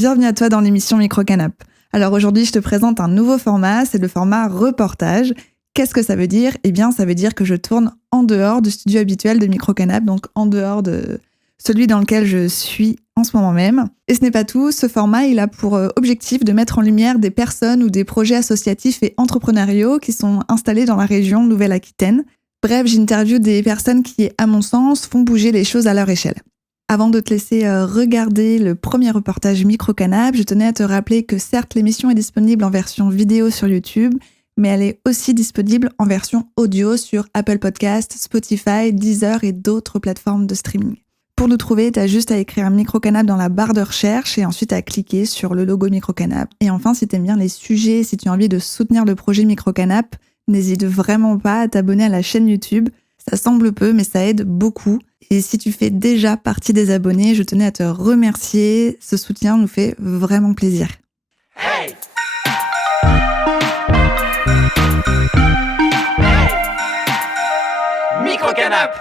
bienvenue à toi dans l'émission Micro-Canap. Alors aujourd'hui, je te présente un nouveau format, c'est le format reportage. Qu'est-ce que ça veut dire ? Eh bien, ça veut dire que je tourne en dehors du studio habituel de Micro-Canap, donc en dehors de celui dans lequel je suis en ce moment même. Et ce n'est pas tout, ce format, il a pour objectif de mettre en lumière des personnes ou des projets associatifs et entrepreneuriaux qui sont installés dans la région Nouvelle-Aquitaine. Bref, j'interviewe des personnes qui, à mon sens, font bouger les choses à leur échelle. Avant de te laisser regarder le premier reportage Micro-Canap, je tenais à te rappeler que certes, l'émission est disponible en version vidéo sur YouTube, mais elle est aussi disponible en version audio sur Apple Podcasts, Spotify, Deezer et d'autres plateformes de streaming. Pour nous trouver, tu as juste à écrire Micro-Canap dans la barre de recherche et ensuite à cliquer sur le logo Micro-Canap. Et enfin, si tu aimes bien les sujets, si tu as envie de soutenir le projet Micro-Canap, n'hésite vraiment pas à t'abonner à la chaîne YouTube. Ça semble peu, mais ça aide beaucoup. Et si tu fais déjà partie des abonnés, je tenais à te remercier. Ce soutien nous fait vraiment plaisir. Hey! Micro-Canap!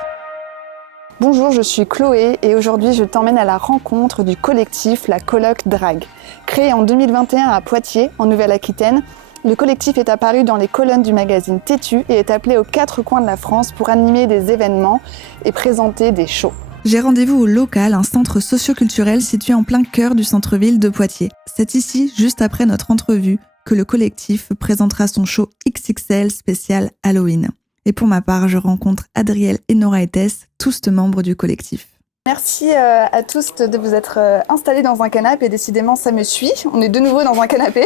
Bonjour, je suis Chloé et aujourd'hui je t'emmène à la rencontre du collectif La Coloc Drague. Créé en 2021 à Poitiers, en Nouvelle-Aquitaine, le collectif est apparu dans les colonnes du magazine Têtu et est appelé aux 4 coins de la France pour animer des événements et présenter des shows. J'ai rendez-vous au Local, un centre socio-culturel situé en plein cœur du centre-ville de Poitiers. C'est ici, juste après notre entrevue, que le collectif présentera son show XXL spécial Halloween. Et pour ma part, je rencontre Adriel et Nora Etes, tous membres du collectif. Merci à tous de vous être installés dans un canapé et décidément ça me suit. On est de nouveau dans un canapé.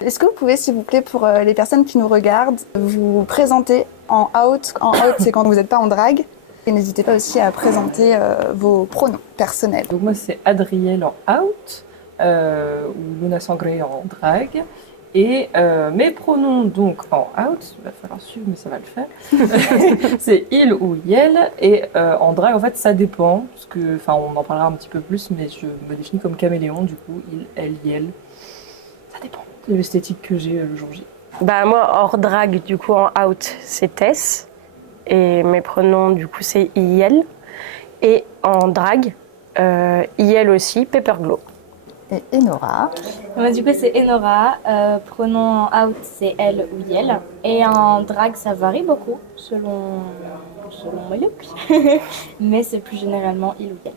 Est-ce que vous pouvez, s'il vous plaît, pour les personnes qui nous regardent, vous présenter en out. En out, c'est quand vous n'êtes pas en drague. Et n'hésitez pas aussi à présenter vos pronoms personnels. Donc moi, c'est Adriel en out, ou Luna Sangré en drague. Et mes pronoms donc en out, il va falloir suivre mais ça va le faire, c'est il ou yel, et en drague en fait ça dépend, parce que, enfin on en parlera un petit peu plus, mais je me définis comme caméléon, du coup il, elle, yel, ça dépend de l'esthétique que j'ai le jour J. Bah moi hors drague du coup en out c'est Tess, et mes pronoms du coup c'est yel, et en drague yel aussi, Pepper Glow. Et Enora. Moi, du coup, c'est Enora. Pronom out, c'est elle ou yel. Et en drague, ça varie beaucoup selon mon look. Mais c'est plus généralement il ou yel.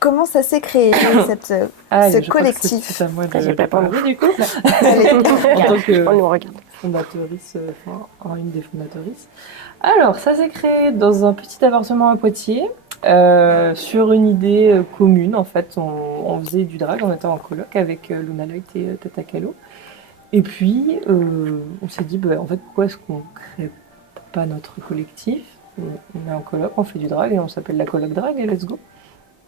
Comment ça s'est créé, ce collectif? C'est à moi de parler du coup. En tant que on nous regarde. Fondatrice, une des fondatrices. Alors, ça s'est créé dans un petit appartement à Poitiers. Sur une idée commune, en fait, on faisait du drag, on était en coloc avec Luna Loit et Tata Kalo. Et puis, on s'est dit, en fait, pourquoi est-ce qu'on crée pas notre collectif ? On est en coloc, on fait du drag et on s'appelle la Coloc Drag et let's go.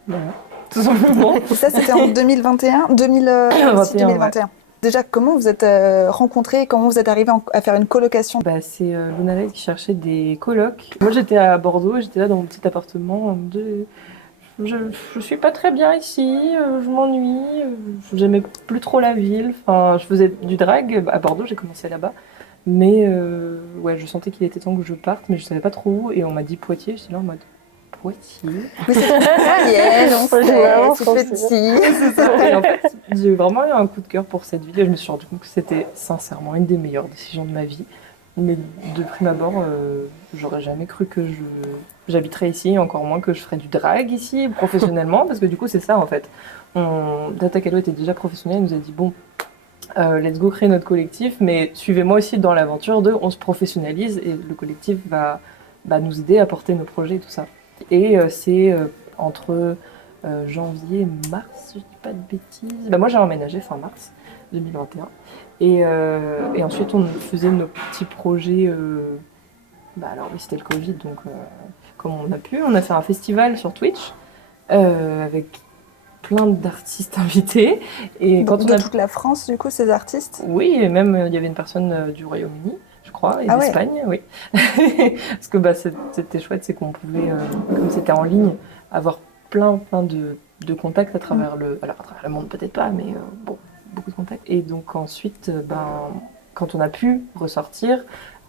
Voilà, tout simplement. Ça, c'était en 2021 2021. Ouais. Déjà, comment vous êtes rencontrés, comment vous êtes arrivés à faire une colocation ? C'est Luna Loit qui cherchait des colocs. Moi, j'étais à Bordeaux, j'étais là dans mon petit appartement. Je suis pas très bien ici, je m'ennuie, j'aimais plus trop la ville. Enfin, je faisais du drag à Bordeaux, j'ai commencé là-bas. Mais je sentais qu'il était temps que je parte, mais je savais pas trop où. Et on m'a dit Poitiers, j'étais là en mode Poitiers. Mais c'est petit. C'est ça. Et en fait, j'ai vraiment eu un coup de cœur pour cette ville et je me suis rendu compte que c'était sincèrement une des meilleures décisions de ma vie. Mais de prime abord, j'aurais jamais cru que j'habiterais ici, encore moins que je ferais du drag ici professionnellement, parce que du coup c'est ça en fait. Tata Kalo était déjà professionnelle, elle nous a dit bon, let's go créer notre collectif, mais suivez-moi aussi dans l'aventure on se professionnalise et le collectif va nous aider à porter nos projets et tout ça. Et c'est entre janvier et mars, si je dis pas de bêtises. Moi j'ai emménagé fin mars 2021. Et ensuite, on faisait nos petits projets. Alors oui, c'était le Covid, donc comme on a pu, on a fait un festival sur Twitch avec plein d'artistes invités. Et quand de toute la France, du coup, ces artistes ? Oui, et même il y avait une personne du Royaume-Uni, je crois, et d'Espagne, oui. Parce que c'était chouette, c'est qu'on pouvait, comme c'était en ligne, avoir plein de contacts à travers le monde, peut-être pas, mais beaucoup de contacts. Et donc ensuite, quand on a pu ressortir,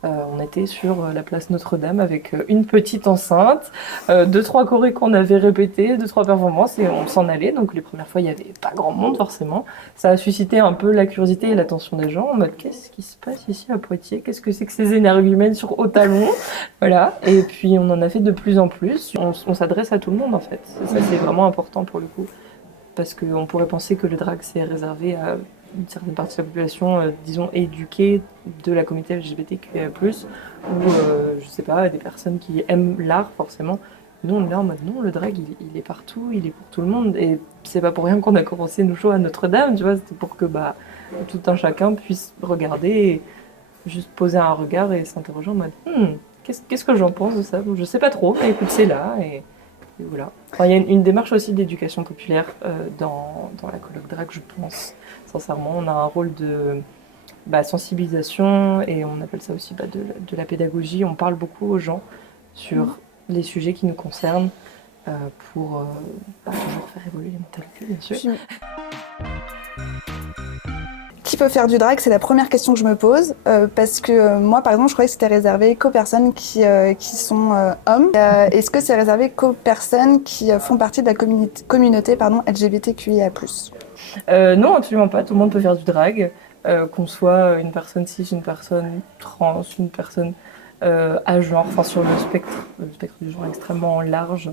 On était sur la place Notre-Dame avec une petite enceinte, 2-3 chorés qu'on avait répétés, 2-3 performances et on s'en allait. Donc les premières fois, il n'y avait pas grand monde forcément. Ça a suscité un peu la curiosité et l'attention des gens en mode qu'est-ce qui se passe ici à Poitiers? Qu'est-ce que c'est que ces énergumènes sur haut talon? Voilà. Et puis on en a fait de plus en plus. On s'adresse à tout le monde en fait. Ça c'est vraiment important pour le coup. Parce qu'on pourrait penser que le drag c'est réservé à une certaine partie de la population, disons, éduquée de la communauté LGBTQIA+, ou, je sais pas, des personnes qui aiment l'art, forcément. Nous, on est là en mode, non, le drag, il est partout, il est pour tout le monde. Et c'est pas pour rien qu'on a commencé nos shows à Notre-Dame, tu vois, c'était pour que tout un chacun puisse regarder et juste poser un regard et s'interroger en mode, qu'est-ce que j'en pense de ça? Bon, je sais pas trop, mais écoute, c'est là, et voilà. Enfin, il y a une démarche aussi d'éducation populaire dans la colloque drag, je pense. Sincèrement, on a un rôle de sensibilisation et on appelle ça aussi de la pédagogie. On parle beaucoup aux gens sur les sujets qui nous concernent pour toujours faire évoluer les mentalités, bien sûr. Qui peut faire du drag? C'est la première question que je me pose parce que moi, par exemple, je croyais que c'était réservé qu'aux personnes qui sont hommes. Est-ce que c'est réservé qu'aux personnes qui font partie de la communauté LGBTQIA+. Non, absolument pas. Tout le monde peut faire du drag, qu'on soit une personne cis, une personne trans, une personne à genre, enfin sur le spectre du genre extrêmement large.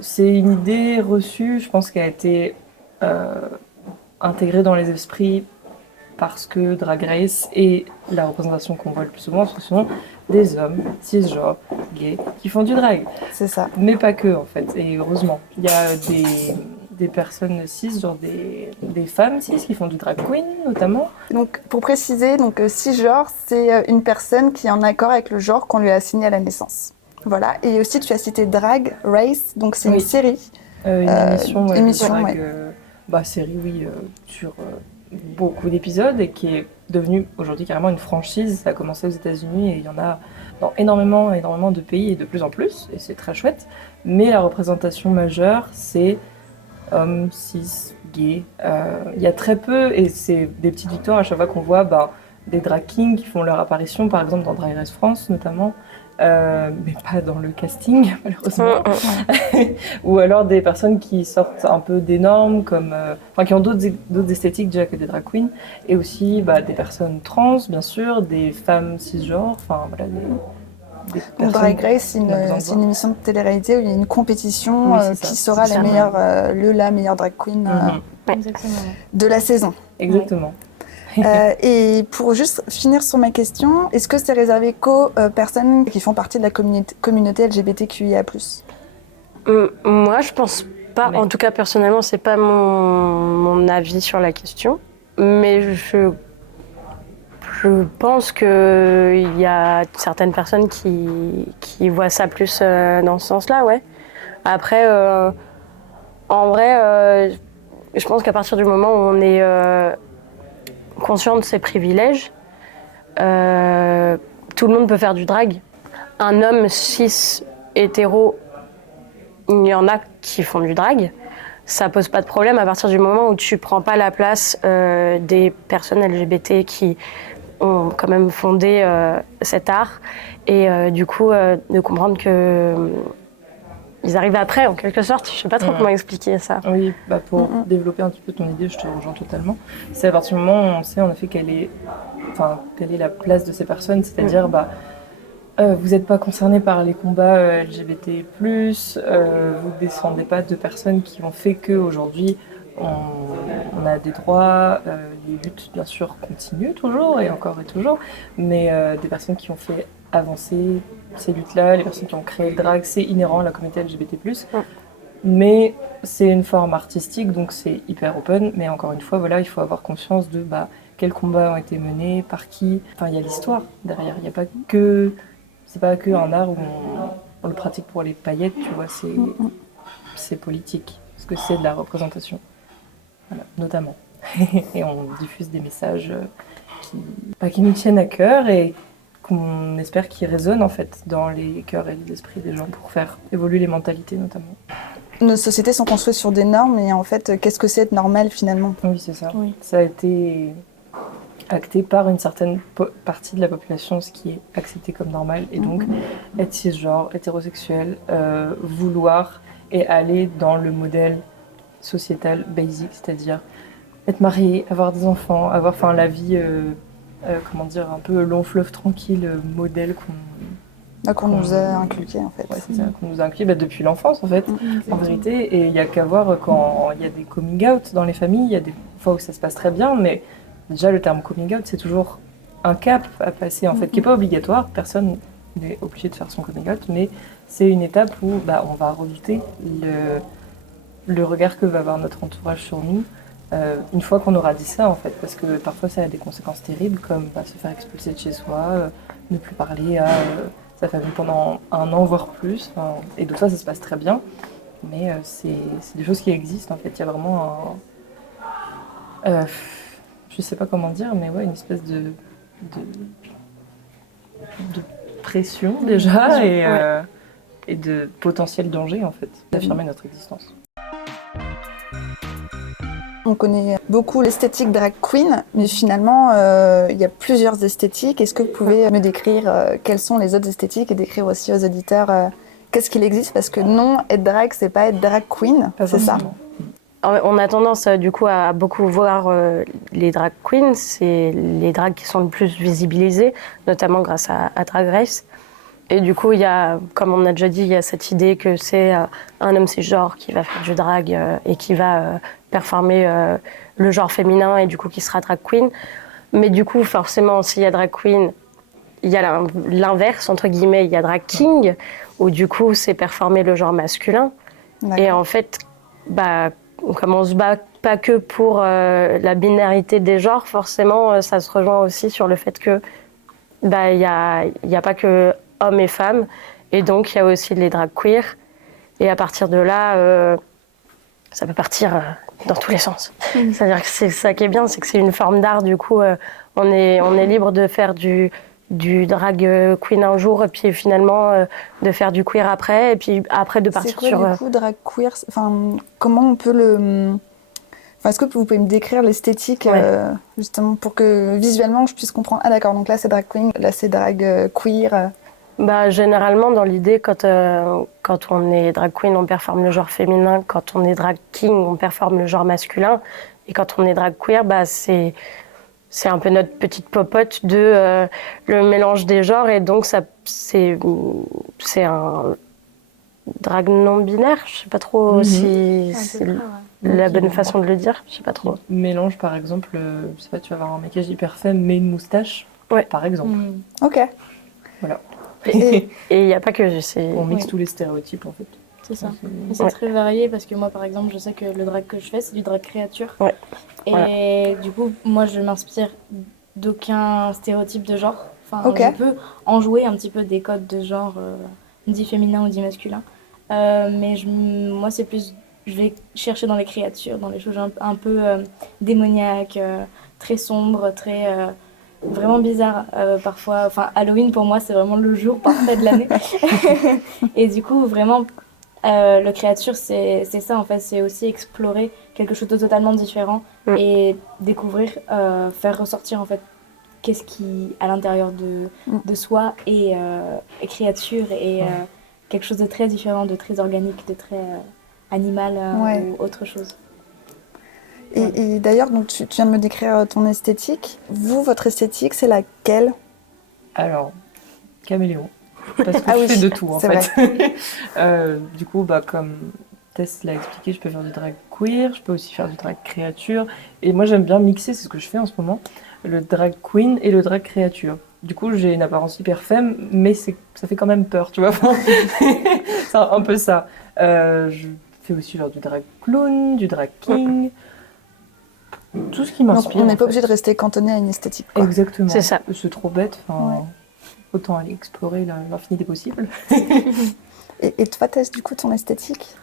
C'est une idée reçue, je pense, qui a été intégrée dans les esprits parce que Drag Race et la représentation qu'on voit le plus souvent, ce sont des hommes cisgenres, gays, qui font du drag. C'est ça. Mais pas que, en fait, et heureusement. Il y a des personnes cis, genre des femmes cis qui font du drag queen, notamment. Donc, pour préciser, cisgenre, c'est une personne qui est en accord avec le genre qu'on lui a assigné à la naissance. Voilà. Et aussi, tu as cité Drag Race, donc c'est une série. Une émission, drag, série, oui, sur beaucoup d'épisodes et qui est devenue aujourd'hui carrément une franchise. Ça a commencé aux États-Unis et il y en a dans énormément de pays et de plus en plus, et c'est très chouette. Mais la représentation majeure, c'est hommes, cis, gays. Il y a très peu, et c'est des petites victoires à chaque fois qu'on voit des drag kings qui font leur apparition, par exemple dans Drag Race France notamment, mais pas dans le casting malheureusement. Ou alors des personnes qui sortent un peu des normes, qui ont d'autres esthétiques déjà que des drag queens, et aussi des personnes trans bien sûr, des femmes cisgenres, enfin voilà, donc Drag Race, c'est une émission de télé-réalité où il y a une compétition qui sera la meilleure drag queen de la saison. Exactement. Et pour juste finir sur ma question, est-ce que c'est réservé qu'aux personnes qui font partie de la communauté LGBTQIA+. Moi, je pense pas. En tout cas, personnellement, c'est pas mon avis sur la question. Mais je pense qu'il y a certaines personnes qui voient ça plus dans ce sens-là, ouais. Après, en vrai, je pense qu'à partir du moment où on est conscient de ses privilèges, tout le monde peut faire du drag. Un homme cis, hétéro, il y en a qui font du drag. Ça pose pas de problème à partir du moment où tu prends pas la place des personnes LGBT qui ont quand même fondé cet art, et du coup de comprendre que ils arrivent après, en quelque sorte. Je sais pas trop comment expliquer ça. Oui, pour développer un petit peu ton idée, je te rejoins totalement. C'est à partir du moment où on sait en effet quelle est la place de ces personnes, c'est-à-dire vous n'êtes pas concerné par les combats LGBT+, vous ne descendez pas de personnes qui ont fait qu'aujourd'hui on a des droits, les luttes bien sûr continuent toujours et encore et toujours, mais des personnes qui ont fait avancer ces luttes-là, les personnes qui ont créé le drag, c'est inhérent à la communauté LGBT+. Mais c'est une forme artistique, donc c'est hyper open, mais encore une fois, voilà, il faut avoir conscience de quels combats ont été menés, par qui. Enfin, il y a l'histoire derrière, il n'y a pas que... C'est pas que un art où on le pratique pour les paillettes, tu vois, c'est politique, parce que c'est de la représentation, voilà, notamment. Et on diffuse des messages qui nous tiennent à cœur et qu'on espère qu'ils résonnent en fait dans les cœurs et les esprits des gens pour faire évoluer les mentalités notamment. Nos sociétés sont construites sur des normes et en fait, qu'est-ce que c'est être normal finalement ? Oui, c'est ça. Oui. Ça a été acté par une certaine partie de la population, ce qui est accepté comme normal. Et donc, être cisgenre, hétérosexuel, vouloir et aller dans le modèle sociétal basic, c'est-à-dire être marié, avoir des enfants, avoir la vie, comment dire, un peu long fleuve tranquille, modèle qu'on nous a inculqué en fait. Ouais, c'est ça, qu'on nous a inculqué depuis l'enfance en fait, en vérité. Et il n'y a qu'à voir quand il y a des coming out dans les familles, il y a des fois où ça se passe très bien, mais déjà le terme coming out c'est toujours un cap à passer en fait, qui n'est pas obligatoire, personne n'est obligé de faire son coming out, mais c'est une étape où on va redouter le regard que va avoir notre entourage sur nous. Une fois qu'on aura dit ça en fait, parce que parfois ça a des conséquences terribles comme se faire expulser de chez soi, ne plus parler à sa famille pendant 1 an voire plus, et d'autres fois ça se passe très bien, mais c'est des choses qui existent en fait. Il y a vraiment je sais pas comment dire, mais ouais, une espèce de pression déjà et de potentiel danger en fait d'affirmer notre existence. On connaît beaucoup l'esthétique drag queen, mais finalement, il y a plusieurs esthétiques. Est-ce que vous pouvez me décrire quelles sont les autres esthétiques et décrire aussi aux auditeurs qu'est-ce qu'il existe? Parce que non, être drag, c'est pas être drag queen, c'est ça? On a tendance du coup à beaucoup voir les drag queens, c'est les drags qui sont le plus visibilisés, notamment grâce à Drag Race. Et du coup, il y a, comme on a déjà dit, il y a cette idée que c'est un homme cisgenre qui va faire du drag et qui va performer le genre féminin et du coup qui sera drag queen. Mais du coup, forcément, s'il y a drag queen, il y a l'inverse, entre guillemets, il y a drag king, où du coup, c'est performer le genre masculin. D'accord. Et en fait, comme on se bat pas que pour la binarité des genres, forcément, ça se rejoint aussi sur le fait que il y a pas que hommes et femmes, et donc il y a aussi les drag queer, et à partir de là, ça peut partir dans tous les sens. C'est-à-dire que c'est ça qui est bien, c'est que c'est une forme d'art, du coup, on est libre de faire du drag queen un jour, et puis finalement de faire du queer après, et puis après de partir sur... C'est quoi du coup drag queer? Comment on peut le... est-ce que vous pouvez me décrire l'esthétique, justement, pour que visuellement je puisse comprendre? Ah d'accord, donc là c'est drag queen, là c'est drag queer. Généralement, dans l'idée, quand on est drag queen, on performe le genre féminin. Quand on est drag king, on performe le genre masculin. Et quand on est drag queer, c'est un peu notre petite popote de le mélange des genres. Et donc, c'est un drag non-binaire. Je sais pas trop si c'est la bonne façon de le dire. Je sais pas trop. Mélange, par exemple, je sais pas, tu vas avoir un maquillage hyper femme, mais une moustache, par exemple. Ok. Voilà. Et il n'y a pas que... On mixe tous les stéréotypes, en fait. C'est ça. C'est très varié, parce que moi, par exemple, je sais que le drag que je fais, c'est du drag créature. Ouais. Et du coup, moi, je m'inspire d'aucun stéréotype de genre. Je peux en jouer un petit peu des codes de genre, dit féminin ou dit masculin. Mais moi, c'est plus... Je vais chercher dans les créatures, dans les choses un peu démoniaques, très sombres, très... vraiment bizarre parfois. Halloween pour moi c'est vraiment le jour parfait de l'année. Et du coup vraiment le créature c'est ça en fait, c'est aussi explorer quelque chose de totalement différent et découvrir, faire ressortir en fait qu'est-ce qui à l'intérieur de soi et créature et quelque chose de très différent, de très organique, de très animal ou autre chose. Et d'ailleurs, donc, tu viens de me décrire ton esthétique. Vous, votre esthétique, c'est laquelle? Alors, caméléon. Parce que je fais de tout, en fait. Du coup, comme Tess l'a expliqué, je peux faire du drag queer, je peux aussi faire du drag créature. Et moi, j'aime bien mixer, c'est ce que je fais en ce moment, le drag queen et le drag créature. Du coup, j'ai une apparence hyper femme, mais ça fait quand même peur, tu vois. C'est un peu ça. Je fais aussi du drag clown, du drag king... Tout ce qui m'inspire. Donc on n'est pas obligé de rester cantonné à une esthétique, quoi. Exactement. C'est ça. C'est trop bête. Autant aller explorer l'infini des possibles. Et toi, Tess, du coup, ton esthétique?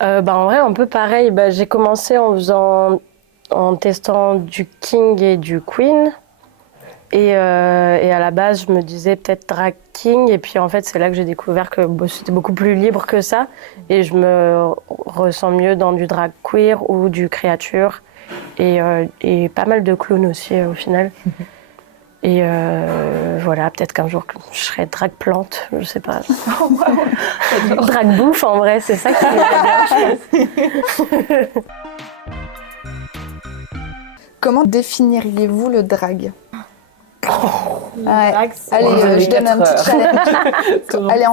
En vrai, un peu pareil. J'ai commencé en testant du king et du queen. Et à la base, je me disais peut-être drag king. Et puis en fait, c'est là que j'ai découvert que c'était beaucoup plus libre que ça. Et je me ressens mieux dans du drag queer ou du créature. et pas mal de clowns aussi au final. Et voilà, peut-être qu'un jour je serai drag plante, je sais pas. Drag bouffe en vrai, c'est ça qui me bien. Comment définiriez-vous le drag? Le Ouais. drag, c'est- Allez, Vous avez je donne un 4 petit challenge. Allez,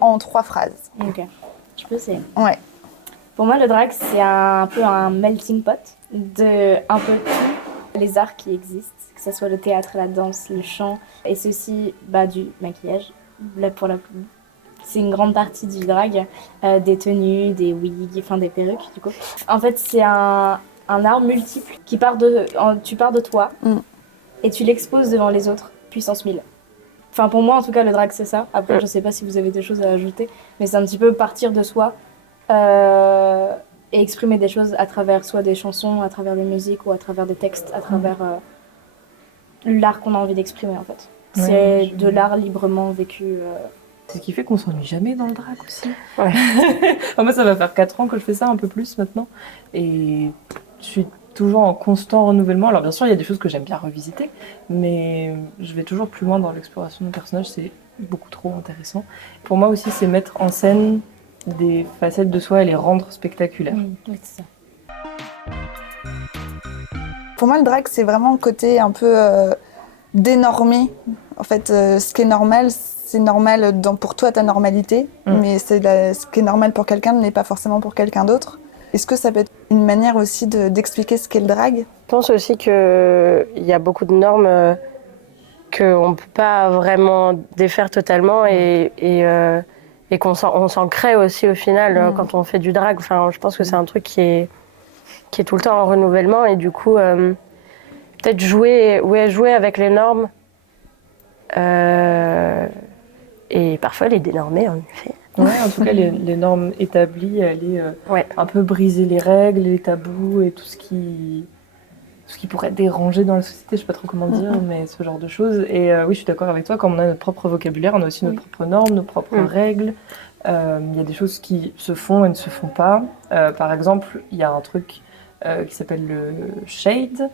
en 3 phrases. Ok, je peux essayer. Ouais. Pour moi, le drag, c'est un peu un melting pot de un peu tous les arts qui existent, que ce soit le théâtre, la danse, le chant, et c'est aussi du maquillage. Là, c'est une grande partie du drag, des tenues, des wigs, enfin des perruques, du coup. En fait, c'est un art multiple qui tu pars de toi et tu l'exposes devant les autres, puissance 1000. Enfin, pour moi, en tout cas, le drag, c'est ça. Après, je sais pas si vous avez des choses à ajouter, mais c'est un petit peu partir de soi et exprimer des choses à travers soit des chansons, à travers des musiques ou à travers des textes, à travers l'art qu'on a envie d'exprimer, en fait. Ouais, C'est de l'art librement vécu. C'est ce qui fait qu'on s'ennuie jamais dans le drag aussi. Ouais. Enfin, moi, ça va faire 4 ans que je fais ça, un peu plus maintenant. Et je suis toujours en constant renouvellement. Alors bien sûr, il y a des choses que j'aime bien revisiter, mais je vais toujours plus loin dans l'exploration de personnages. C'est beaucoup trop intéressant. Pour moi aussi, c'est mettre en scène des facettes de soi et les rendre spectaculaires. Oui, c'est ça. Pour moi, le drag, c'est vraiment le côté un peu dénormé. En fait, ce qui est normal, c'est normal pour toi, ta normalité, mais ce qui est normal pour quelqu'un n'est pas forcément pour quelqu'un d'autre. Est-ce que ça peut être une manière aussi d'expliquer ce qu'est le drag? Je pense aussi qu'il y a beaucoup de normes qu'on ne peut pas vraiment défaire totalement et qu'on s'en crée aussi au final quand on fait du drag. Enfin, je pense que c'est un truc qui est tout le temps en renouvellement et du coup, peut-être jouer avec les normes et parfois les dénormer en effet. Ouais, en tout cas, les normes établies, aller un peu briser les règles, les tabous et tout ce qui pourrait déranger dans la société, je sais pas trop comment dire, mais ce genre de choses. Et oui, je suis d'accord avec toi, quand on a notre propre vocabulaire, on a aussi nos propres normes, nos propres règles. Il y a des choses qui se font et ne se font pas. Par exemple, il y a un truc qui s'appelle le shade,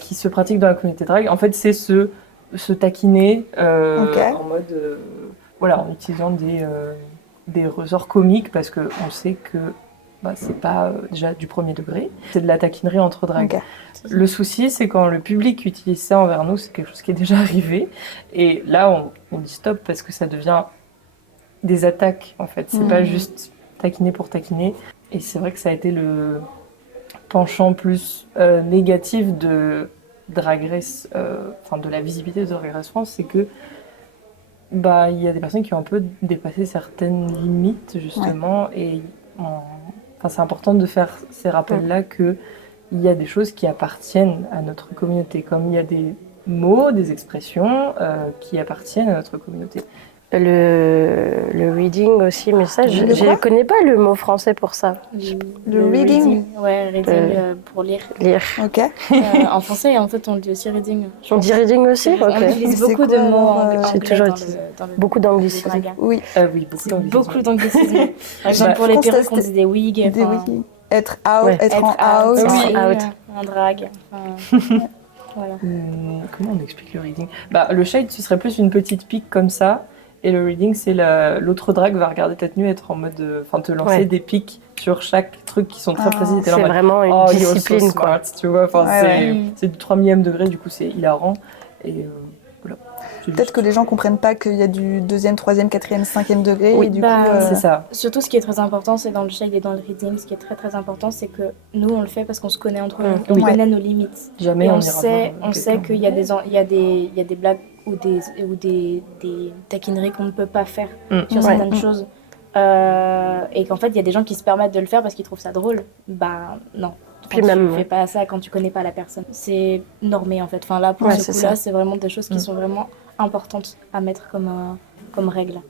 qui se pratique dans la communauté drag. En fait, c'est se taquiner en mode... en utilisant des ressorts comiques, parce qu'on sait que c'est pas déjà du premier degré. C'est de la taquinerie entre drags. Okay. Le souci, c'est quand le public utilise ça envers nous, c'est quelque chose qui est déjà arrivé. Et là, on dit stop parce que ça devient des attaques, en fait. C'est pas juste taquiner pour taquiner. Et c'est vrai que ça a été le penchant plus négatif de Drag Race, de la visibilité de Drag Race France, c'est que il y a des personnes qui ont un peu dépassé certaines limites, justement, et c'est important de faire ces rappels-là qu'il y a des choses qui appartiennent à notre communauté, comme il y a des mots, des expressions qui appartiennent à notre communauté. Le reading aussi, mais ça, je ne connais pas le mot français pour ça. Le reading. Ouais, reading pour lire. Lire. Ok. En français, en fait, on dit aussi reading. On dit reading aussi? On utilise beaucoup de mots anglais toujours dans le beaucoup d'anglicisme. Oui. Oui, beaucoup d'anglicisme. Par exemple, pour les perruques, on dit des wigs. Des wigs. Être out, être en out. En drag. Voilà. Comment on explique le reading? Le shade, ce serait plus une petite pique comme ça. Et le reading, c'est l'autre drag va regarder ta tenue, être en mode, te lancer des pics sur chaque truc qui sont très précis. C'est vraiment une discipline, quoi. Tu vois, c'est du 3 millième degré, du coup, c'est hilarant. Et voilà. Peut-être que les gens comprennent pas qu'il y a du 2e, 3e, 4e, 5e degré. Oui, et du coup, c'est ça. Surtout, ce qui est très important, c'est dans le shade et dans le reading, ce qui est très très important, c'est que nous, on le fait parce qu'on se connaît entre nous. On connaît nos limites. Jamais et on sait qu'il y a des blagues ou des taquineries qu'on ne peut pas faire sur certaines choses. Et qu'en fait, il y a des gens qui se permettent de le faire parce qu'ils trouvent ça drôle. Non. Puis même, tu fais pas ça quand tu connais pas la personne. C'est normé, en fait. Enfin, là, pour ce coup-là, c'est vraiment des choses qui sont vraiment importantes à mettre comme règle.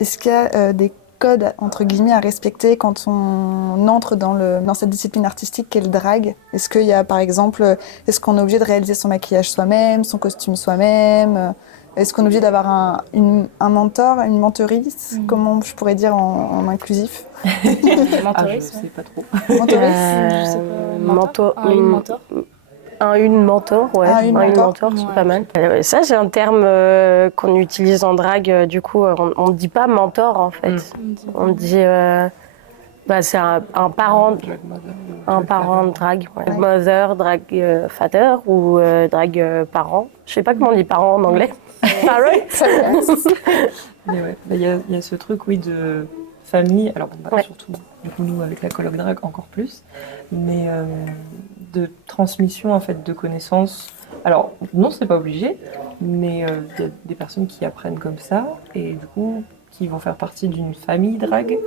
Est-ce qu'il y a des codes, entre guillemets, à respecter quand on entre dans cette discipline artistique qu'est le drag? Est-ce qu'il y a, par exemple, est-ce qu'on est obligé de réaliser son maquillage soi-même, son costume soi-même? Est-ce qu'on est obligé d'avoir un mentor, une mentoriste? Comment je pourrais dire en inclusif? Ah, je Mentoriste, sais pas trop. Mentoriste? je sais pas. Mentor. Une mentor. Une mentor, ouais. Une Une mentor. mentor, c'est Ouais. pas mal. Ça, c'est un terme qu'on utilise en drague. Du coup, on ne dit pas mentor, en fait. On dit... c'est un parent... Drag mother, Un drag parent father. de drague, ouais. Ouais. Mother, drag father ou drag parent. Je sais pas comment on dit parent en anglais. Parent. Ça passe. Mais ouais, il y a ce truc, oui, de famille. Alors, Ouais. surtout, du coup, nous, avec la coloc drag, encore plus. Mais de transmission, en fait, de connaissances. Alors, non, c'est pas obligé, mais il y a des personnes qui apprennent comme ça. Et du coup, qui vont faire partie d'une famille drag,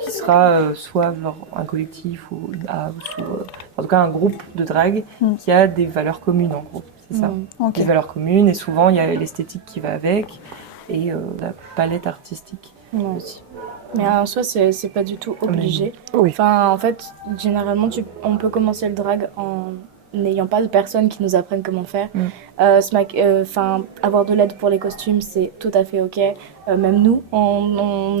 qui sera soit un collectif ou une house, ou en tout cas un groupe de drag qui a des valeurs communes, en gros. C'est ça. Ok. Des valeurs communes, et souvent il y a l'esthétique qui va avec et la palette artistique aussi. Mais en soi, c'est pas du tout obligé. Oui. Enfin, en fait, généralement, on peut commencer le drag en n'ayant pas de personnes qui nous apprennent comment faire. Avoir de l'aide pour les costumes, c'est tout à fait ok. Même nous, on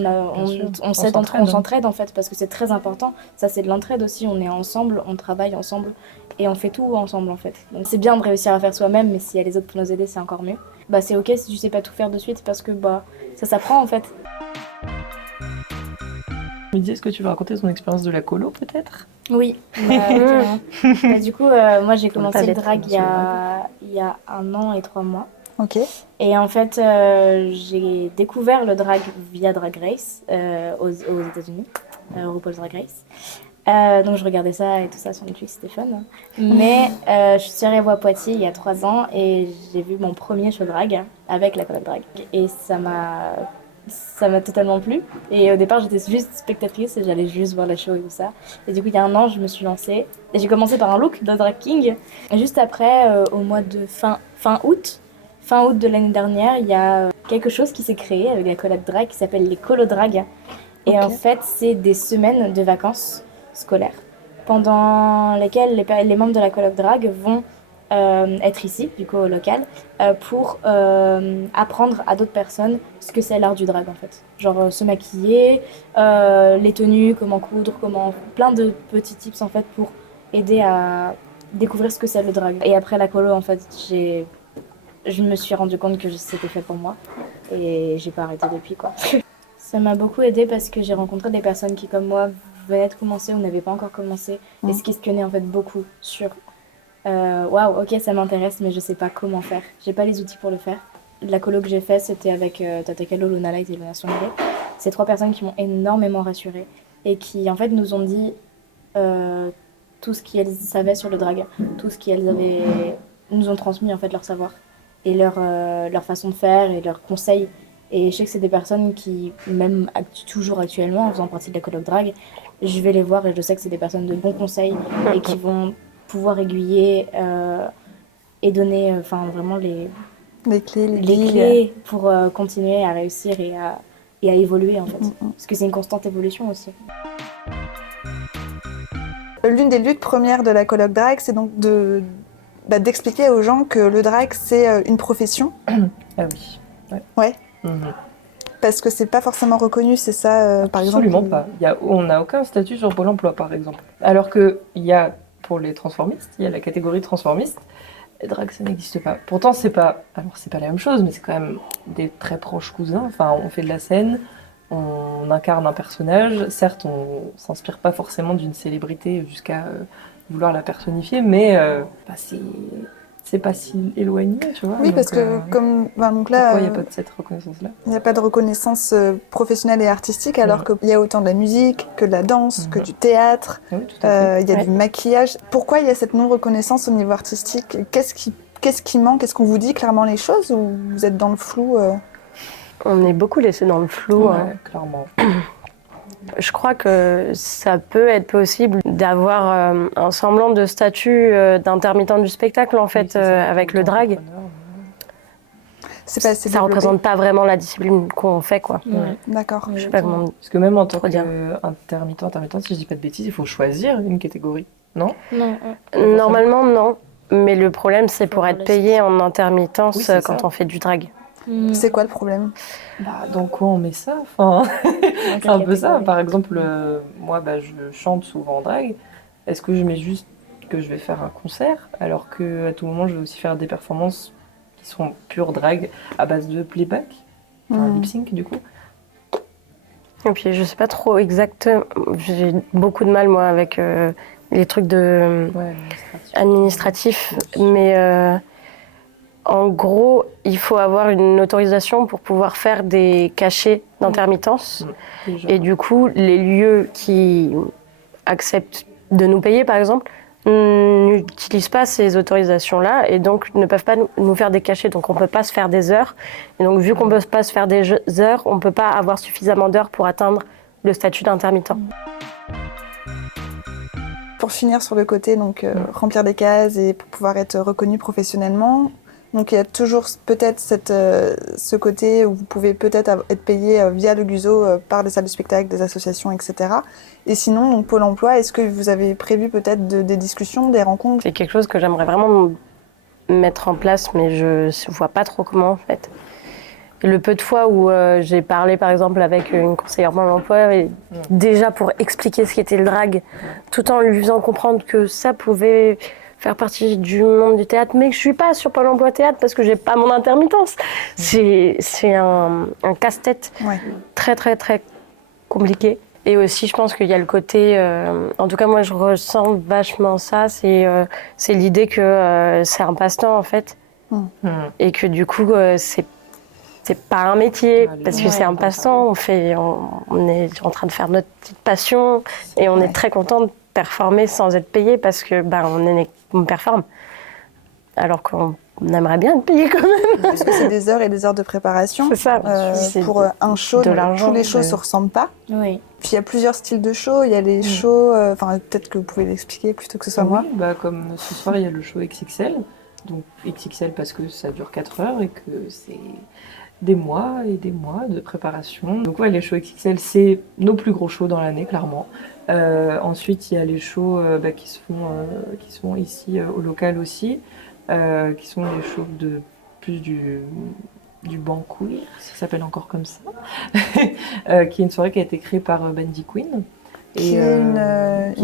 s'aide entre, on s'entraide en fait, parce que c'est très important. Ça, c'est de l'entraide aussi. On est ensemble, on travaille ensemble et on fait tout ensemble en fait. Donc c'est bien de réussir à faire soi-même, mais s'il y a les autres pour nous aider, c'est encore mieux. C'est ok si tu sais pas tout faire de suite, parce que ça s'apprend en fait. Je me dis, est-ce que tu veux raconter ton expérience de la colo peut-être? Oui, carrément. Du coup, moi j'ai commencé le drag il y a 1 an et 3 mois. Ok. Et en fait, j'ai découvert le drag via Drag Race aux États-Unis, RuPaul's Drag Race. Donc je regardais ça et tout ça sur Netflix, c'était fun. Mais je suis arrivée à Poitiers il y a 3 ans et j'ai vu mon premier show drag avec la coloc drag. Et ça m'a totalement plu. Et au départ, j'étais juste spectatrice et j'allais juste voir les shows et tout ça. Et du coup, il y a 1 an, je me suis lancée. Et j'ai commencé par un look de drag king. Et juste après, au mois de fin août de l'année dernière, il y a quelque chose qui s'est créé avec la coloc drag qui s'appelle les colo-drag. Et en fait, c'est des semaines de vacances scolaires pendant lesquelles les membres de la coloc drag vont être ici, du coup au local, pour apprendre à d'autres personnes ce que c'est l'art du drag en fait. Genre se maquiller, les tenues, comment coudre, plein de petits tips en fait pour aider à découvrir ce que c'est le drag. Et après la colo en fait, je me suis rendu compte que c'était fait pour moi et j'ai pas arrêté depuis quoi. Ça m'a beaucoup aidé parce que j'ai rencontré des personnes qui comme moi venaient de commencer ou n'avaient pas encore commencé et se questionnaient en fait beaucoup sur waouh, ok, ça m'intéresse, mais je sais pas comment faire. J'ai pas les outils pour le faire. La colo que j'ai fait, c'était avec Tata Kalo, Luna Light et Luna Songé. C'est 3 personnes qui m'ont énormément rassurée et qui en fait nous ont dit tout ce qu'elles savaient sur le drag, tout ce qu'elles nous ont transmis en fait leur savoir et leur façon de faire et leurs conseils. Et je sais que c'est des personnes qui, même toujours actuellement, en faisant partie de la coloc drag, je vais les voir et je sais que c'est des personnes de bons conseils et qui vont pouvoir aiguiller et donner vraiment les clés pour continuer à réussir et à évoluer en fait. Parce que c'est une constante évolution aussi. L'une des luttes premières de la coloc drag, c'est donc d'expliquer aux gens que le drag, c'est une profession. Ah oui. Ouais. Parce que c'est pas forcément reconnu, c'est ça, par exemple. Absolument pas. On n'a aucun statut sur Pôle emploi, par exemple. Alors qu'il y a, pour les transformistes, il y a la catégorie transformiste. Les drags, ça n'existe pas. Pourtant, c'est pas la même chose, mais c'est quand même des très proches cousins. Enfin, on fait de la scène, on incarne un personnage. Certes, on s'inspire pas forcément d'une célébrité jusqu'à vouloir la personnifier, mais c'est pas si éloigné, tu vois. Oui, donc, parce que donc là, pourquoi il n'y a pas de cette reconnaissance-là? il n'y a pas de reconnaissance professionnelle et artistique, alors qu'il y a autant de la musique, que de la danse, que du théâtre, Oui, tout à fait. il y a du maquillage. Pourquoi il y a cette non-reconnaissance au niveau artistique? Qu'est-ce qui manque? Est-ce qu'on vous dit clairement les choses ou vous êtes dans le flou On est beaucoup laissé dans le flou. Ouais, clairement. Je crois que ça peut être possible d'avoir un semblant de statut d'intermittent du spectacle en fait avec le drag. C'est pas assez Ça développé. représente pas vraiment la discipline qu'on fait quoi. Ouais. D'accord. Je sais pas comment. Parce que même en tant Trop dire. qu'intermittent, si je dis pas de bêtises, il faut choisir une catégorie, non? Non. Normalement non. Mais le problème, c'est pour être payé en intermittence Oui, c'est quand ça. on fait du drag. C'est quoi le problème? Bah, dans quoi on met ça? Enfin, c'est un peu ça. Par exemple, moi, je chante souvent en drag. Est-ce que je mets juste que je vais faire un concert, alors qu'à tout moment, je vais aussi faire des performances qui seront pure drag à base de playback, enfin lip sync du coup. Et puis, je sais pas trop exactement. J'ai beaucoup de mal, moi, avec les trucs de Ouais, administratifs. Mais en gros, il faut avoir une autorisation pour pouvoir faire des cachets d'intermittence. Déjà. Et du coup, les lieux qui acceptent de nous payer, par exemple, n'utilisent pas ces autorisations-là et donc ne peuvent pas nous faire des cachets. Donc on ne peut pas se faire des heures. Et donc vu qu'on ne peut pas se faire des heures, on ne peut pas avoir suffisamment d'heures pour atteindre le statut d'intermittent. Pour finir sur le côté, donc remplir des cases et pour pouvoir être reconnu professionnellement, donc il y a toujours peut-être ce côté où vous pouvez peut-être être payé via le GUSO par des salles de spectacle, des associations, etc. Et sinon, donc Pôle emploi, est-ce que vous avez prévu peut-être des discussions, des rencontres? C'est quelque chose que j'aimerais vraiment mettre en place, mais je ne vois pas trop comment en fait. Et le peu de fois où j'ai parlé par exemple avec une conseillère Pôle emploi, et déjà pour expliquer ce qu'était le drag, tout en lui faisant comprendre que ça pouvait faire partie du monde du théâtre, mais que je suis pas sur Pôle emploi théâtre parce que j'ai pas mon intermittence. C'est un casse-tête très très très compliqué. Et aussi, je pense qu'il y a le côté, en tout cas moi je ressens vachement ça, c'est l'idée que c'est un passe-temps en fait, et que du coup c'est pas un métier, parce que c'est un passe-temps, on est en train de faire notre petite passion, et on est très content de performer sans être payé, parce que on performe, alors qu'on aimerait bien être payé quand même. Parce que c'est des heures et des heures de préparation. C'est ça. Pour un show, tous les shows ne se ressemblent pas. Oui. Puis il y a plusieurs styles de shows. Il y a les shows, peut-être que vous pouvez l'expliquer plutôt que ce soit moi. Comme ce soir, il y a le show XXL. Donc XXL parce que ça dure 4 heures et que c'est des mois et des mois de préparation. Donc les shows XXL, c'est nos plus gros shows dans l'année, clairement. Ensuite, il y a les shows qui se font ici au local aussi, qui sont les shows de plus du banc queer, ça s'appelle encore comme ça, qui est une soirée qui a été créée par Bandy Queen. Qui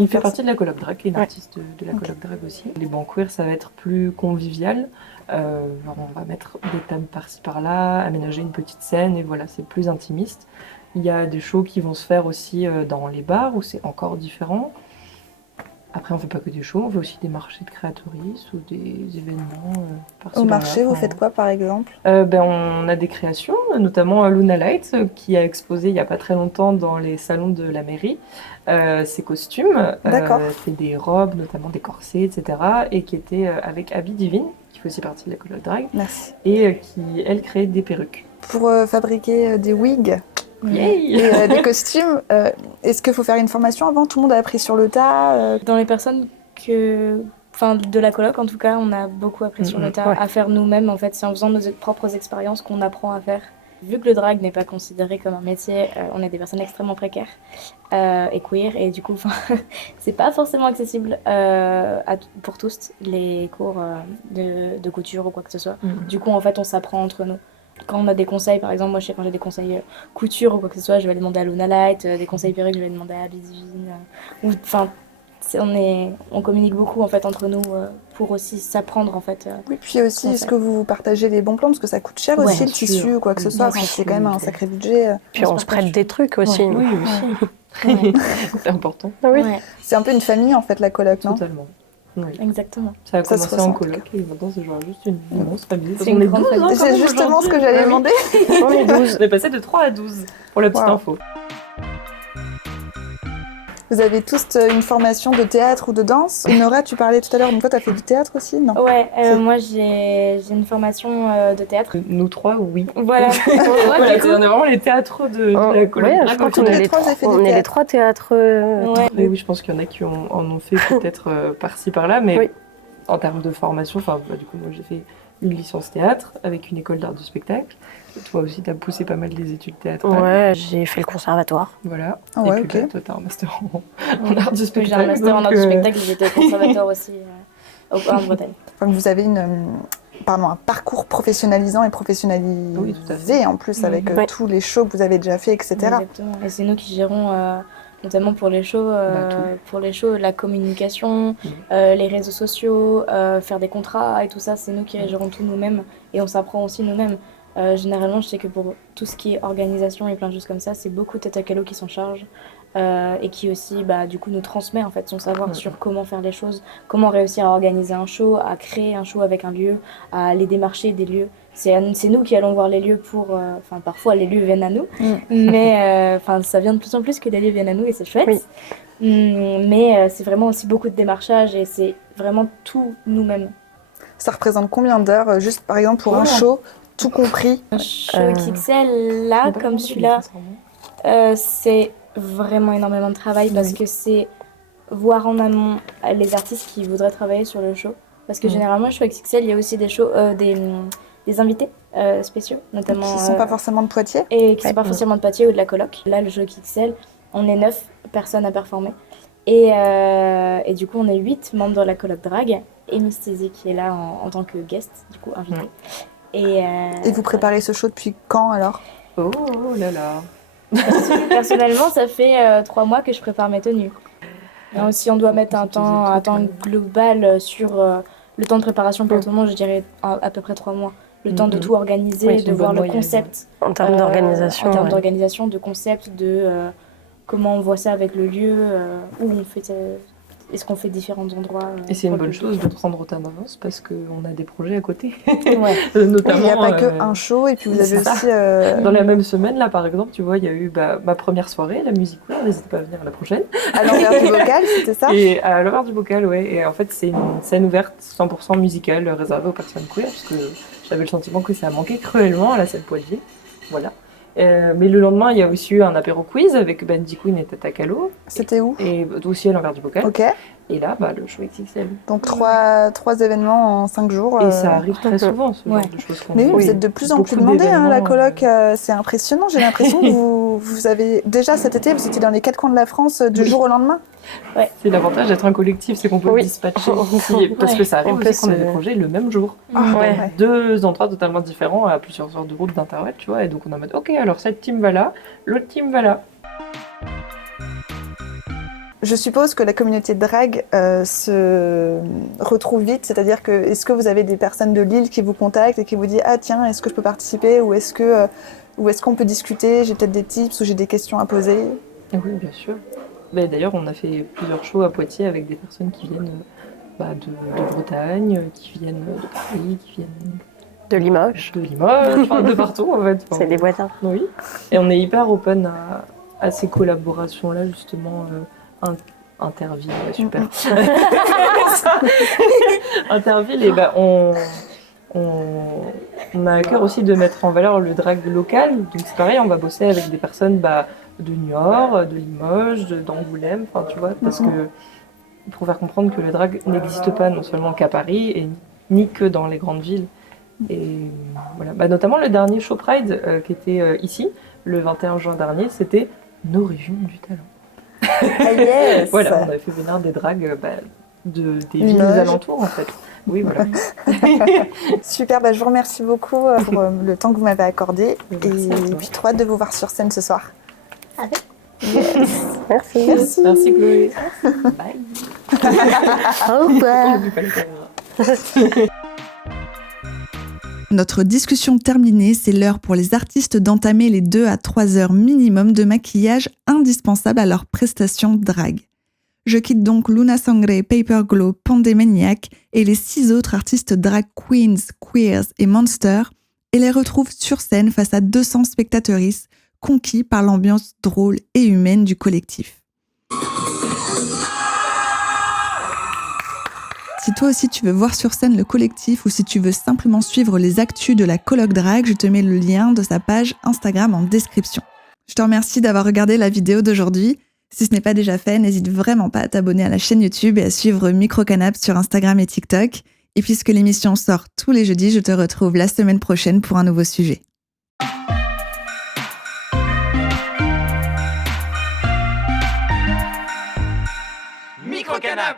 fait partie de la coloc drag, qui est une artiste de la coloc drag aussi. Les bancs queer, ça va être plus convivial. On va mettre des tables par-ci par-là, aménager une petite scène, et voilà, c'est plus intimiste. Il y a des shows qui vont se faire aussi dans les bars, où c'est encore différent. Après, on ne fait pas que des shows, on fait aussi des marchés de créatoristes ou des événements par-ci Au par-là. marché, vous faites quoi par exemple? On a des créations, notamment Luna Light, qui a exposé il n'y a pas très longtemps dans les salons de la mairie ses costumes. D'accord. Fait des robes, notamment des corsets, etc. Et qui était avec Abby Divine, qui fait aussi partie de la coloc drag. Merci. Et qui, elle, crée des perruques. Pour fabriquer des wigs Yay et des costumes, est-ce qu'il faut faire une formation avant? Tout le monde a appris sur le tas Dans les personnes de la coloc, en tout cas, on a beaucoup appris sur le tas à faire nous-mêmes. En fait, c'est en faisant nos propres expériences qu'on apprend à faire. Vu que le drag n'est pas considéré comme un métier, on est des personnes extrêmement précaires et queer, et du coup, c'est pas forcément accessible pour tous les cours de couture ou quoi que ce soit. Du coup, en fait, on s'apprend entre nous. Quand on a des conseils, par exemple, moi je sais quand j'ai des conseils couture ou quoi que ce soit, je vais demander à Luna Light, des conseils perruques, je vais demander à Abby Divine. On communique beaucoup en fait entre nous pour aussi s'apprendre en fait. Oui, puis aussi, est-ce que vous partagez les bons plans? Parce que ça coûte cher aussi le tissu ou quoi que ce soit. C'est quand même un sacré budget. Puis on se prête des trucs aussi. Oui, aussi. C'est important. Oui. Ouais. C'est un peu une famille en fait, la coloc, non? Totalement. Oui. Exactement. Ça a Ça se commencé ressent, en en tout coloc et maintenant c'est genre juste une immense famille. C'est une grande famille. C'est justement ce que j'allais demander. On est 12. On est passé de 3 à 12 pour la petite info. Vous avez tous une formation de théâtre ou de danse. Nora, tu parlais tout à l'heure, donc toi, tu as fait du théâtre aussi, non? Ouais, moi j'ai une formation de théâtre. Nous 3, oui. Voilà. Voilà, on est vraiment les théâtreux de la coloc. Ouais, je crois qu'on est les trois théâtres. Ouais. Oui, je pense qu'il y en a qui en ont fait peut-être par-ci par-là, mais en termes de formation, du coup, moi j'ai fait une licence théâtre avec une école d'art du spectacle. Toi aussi, tu as poussé pas mal des études théâtrales. Ouais, j'ai fait le conservatoire. Voilà. Ah ouais, et puis ok. toi, tu as un master en art du spectacle. J'ai un master en art du spectacle, j'étais au conservatoire aussi. en Bretagne. Donc vous avez un parcours professionnalisant et professionnalisé Oui, tout à fait. en plus avec Oui. tous les shows que vous avez déjà fait, etc. Exactement. Et c'est nous qui gérons, notamment pour les shows, la communication, les réseaux sociaux, faire des contrats et tout ça, c'est nous qui gérons tout nous-mêmes et on s'apprend aussi nous-mêmes. Généralement, je sais que pour tout ce qui est organisation et plein de choses comme ça, c'est beaucoup Tata Calo qui s'en charge et qui aussi, du coup, nous transmet en fait son savoir sur comment faire les choses, comment réussir à organiser un show, à créer un show avec un lieu, à aller démarcher des lieux. C'est nous qui allons voir les lieux parfois les lieux viennent à nous, mais ça vient de plus en plus que les lieux viennent à nous et c'est chouette. Oui. Mais c'est vraiment aussi beaucoup de démarchage et c'est vraiment tout nous-mêmes. Ça représente combien d'heures, juste par exemple pour un show, tout compris? Un show XXL là, comme celui-là, c'est vraiment énormément de travail parce que c'est voir en amont les artistes qui voudraient travailler sur le show. Parce que généralement, le show XXL, il y a aussi des shows, des invités spéciaux, notamment. Qui ne sont pas forcément de Poitiers? Et qui ne sont pas forcément de Poitiers ou de la coloc. Là, le show XXL, on est 9 personnes à performer. Et du coup, on est 8 membres de la coloc drag. Et Miss Tézé qui est là en tant que guest, du coup, invité. Et vous préparez ce show depuis quand alors? Oh là là. Personnellement, ça fait 3 mois que je prépare mes tenues. Et si on doit mettre un temps global sur le temps de préparation pour tout le monde, je dirais à peu près 3 mois. Le temps de tout organiser, de voir le concept. En termes d'organisation. En termes d'organisation, de concept, de comment on voit ça avec le lieu, où on fait... Est-ce qu'on fait différents endroits Et c'est une bonne chose de prendre autant d'avance parce qu'on a des projets à côté. Il Notamment, n'y a pas que un show et puis vous avez aussi... Dans la même semaine, là par exemple, tu vois, il y a eu ma première soirée, la musique Queer, n'hésitez pas à venir à la prochaine. À l'envers du bocal, c'était ça? Et à l'envers du bocal, ouais. Et en fait, c'est une scène ouverte 100% musicale réservée aux personnes queer parce que j'avais le sentiment que ça manquait cruellement à la scène Poitiers. Voilà. Mais le lendemain, il y a aussi eu un apéro quiz avec Bendy Queen et Tata Calo. C'était où? Et aussi à l'envers du bocal. Ok. Et là, le show XXL. Donc 3 événements en 5 jours. Et ça arrive très souvent, ce genre de choses. Mais oui, vous êtes de plus en plus demandés, la coloc. C'est impressionnant. J'ai l'impression que vous avez déjà cet été, vous étiez dans les 4 coins de la France du jour au lendemain. Ouais. C'est l'avantage d'être un collectif, c'est qu'on peut dispatcher aussi, parce que ça arrive aussi qu'on a des projets le même jour. Dans 2 endroits totalement différents, à plusieurs heures de route d'intervalle, tu vois. Et donc on est en mode, ok, alors cette team va là, l'autre team va là. Je suppose que la communauté drag se retrouve vite, c'est-à-dire que est-ce que vous avez des personnes de Lille qui vous contactent et qui vous disent ah tiens est-ce que je peux participer ou est-ce qu'on peut discuter, j'ai peut-être des tips ou j'ai des questions à poser? Oui bien sûr. Mais d'ailleurs on a fait plusieurs shows à Poitiers avec des personnes qui viennent de Bretagne, qui viennent de Paris, qui viennent de Limoges, de partout en fait. C'est des voisins. Oui. Et on est hyper open à ces collaborations là justement. Interville, super. Interville, et on a à cœur aussi de mettre en valeur le drag local. Donc c'est pareil, on va bosser avec des personnes de Niort, de Limoges, d'Angoulême, enfin tu vois, parce que pour faire comprendre que le drag n'existe pas non seulement qu'à Paris et ni que dans les grandes villes. Et voilà, notamment le dernier Show Pride qui était ici, le 21 juin dernier, c'était nos régions du talent. Ah yes. Voilà, on avait fait venir des drags des villes alentours en fait. Oui, voilà. Super, je vous remercie beaucoup pour le temps que vous m'avez accordé et puis trop hâte de vous voir sur scène ce soir. Avec. Yes. Merci. Merci Chloé. Bye. Au revoir. Notre discussion terminée, c'est l'heure pour les artistes d'entamer les 2 à 3 heures minimum de maquillage indispensables à leur prestation drag. Je quitte donc Luna Sangre, Paper Glow, Pandemaniac et les 6 autres artistes drag queens, queers et monsters et les retrouve sur scène face à 200 spectatrices conquis par l'ambiance drôle et humaine du collectif. Si toi aussi tu veux voir sur scène le collectif ou si tu veux simplement suivre les actus de la coloc drag, je te mets le lien de sa page Instagram en description. Je te remercie d'avoir regardé la vidéo d'aujourd'hui. Si ce n'est pas déjà fait, n'hésite vraiment pas à t'abonner à la chaîne YouTube et à suivre Microcanap sur Instagram et TikTok. Et puisque l'émission sort tous les jeudis, je te retrouve la semaine prochaine pour un nouveau sujet. Microcanap!